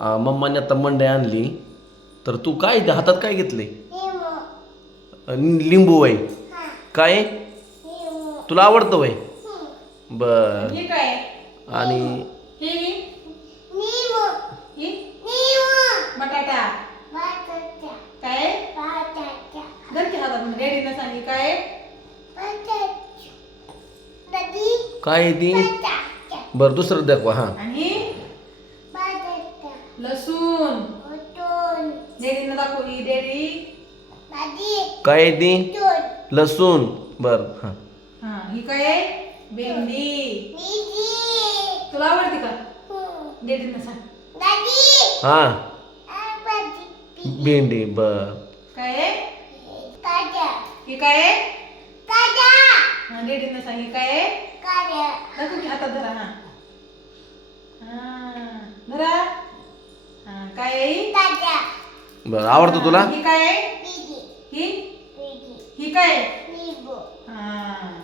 मम्माने आता मंडई आणली. तर तू काय हातात काय घेतले? लिंबू वय काय तुला आवडतं वय? बर. हे काय? आणि हे बटाटा काय? धर की हातात डॅडीनं सांगितलं काय? काय आहे ती? बर दुसरं दाखवा. हा आणि लसूण डॅडीनं दाखव ही डॅडी काय आहे ती? लसूण. बर. हा हा ही काय आहे? भेंडी. तुला आवडते का? डॅडीनं सांग. हा भेंडी. बर. काय आहे? ही काय आहे? हा डॅडीनं सांग ही काय आहे? दाखव की हातात धरा. हा हा धरा. हा काय आहे ही? बर आवडतं तुला? ही काय आहे? ही काय आहे? हा